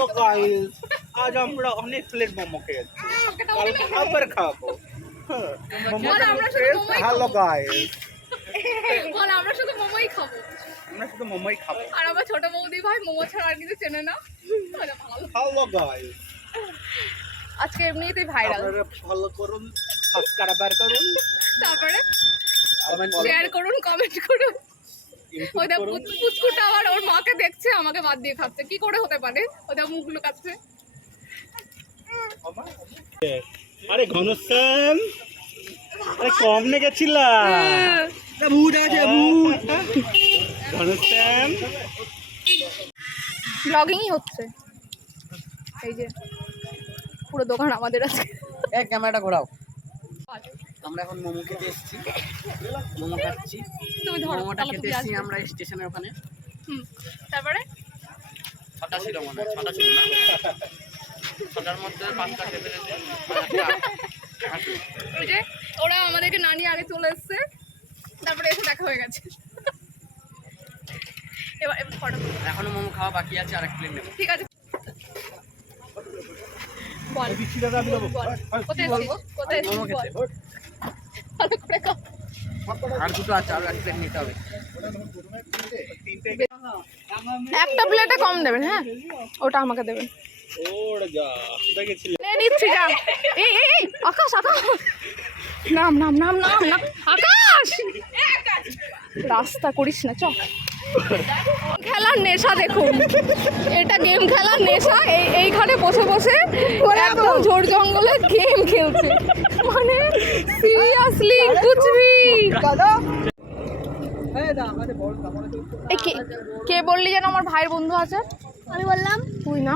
Hello guys, আজ আমরা অনেক প্লেট মোমো খেয়েছি, কালকে আবার খাবো। হ্যালো গাইস, আমরা শুধু মোমোই খাবো। আমরা শুধু মোমোই খাবো। আর আমার ছোট বৌদি ভাই মোমো ছাড়া আর কিছু চেনে না। হ্যালো গাইস, আজকে এমনিতেই ভাইরাল। আপনারা ফলো করুন, সাবস্ক্রাইব করুন, তারপরে শেয়ার করুন, কমেন্ট করুন। ওটা পুচকুটা আবার ওর মাকে দেখছে, আমাকে বাদ দিয়ে খাচ্ছে। কি করে হতে পারে? ওটা মুখ লুকাচ্ছে। আরে ঘনশ্যাম, আরে কম নে গেছিলা ভূত আছে ভূত। ঘনশ্যাম ব্লগিংই হচ্ছে। এই যে পুরো দোকান আমাদের আছে। এক ক্যামেরাটা ঘোরাও। আমরা এখন মোমো খেতে এসেছি, মোমো খাচ্ছি। তুমি ধরো, মোমোটা তাহলে খেতে তুমি এসেছি আসবে। আমরা স্টেশনের ওখানে। তারপরে 6টা ছিল মনে হয়, 6টা ছিল না, 6টার মধ্যে 5টা খেতে পেরেছি। ওই যে ওরা আমাদেরকে না নিয়ে আগে চলে এসছে, তারপরে এসে দেখা হয়ে গেছে। এবার ফটো এখনো মোমো খাওয়া বাকি আছে, আর এক প্লেট নেবো। ঠিক আছে, বল কোথায় এসেছিস? কোথায় এসেছিস মোমো খেতে বল। ভালো করে কর। আর দুটো আছে, আর এক প্লেট নিতে হবে। একটা প্লেটে কম দেবেন, হ্যাঁ ওটা আমাকে দেবেন। ওড় যা, কোথায় গেছিলে? নিচ্ছি যা। এই এই এই, আকাশ আকাশ, নাম নাম নাম নাম নাম আকাশ, রাস্তা করিস না। চ, খেলার নেশা দেখুন, এটা গেম খেলার নেশা। এইখানে বসে বসে একদম ঝোড় জঙ্গলে গেম খেলছে, মানে সিরিয়াসলি কুচবি। এই কে বললি যেন আমার ভাইয়ের বন্ধু আছে? আমি বললাম তুই না।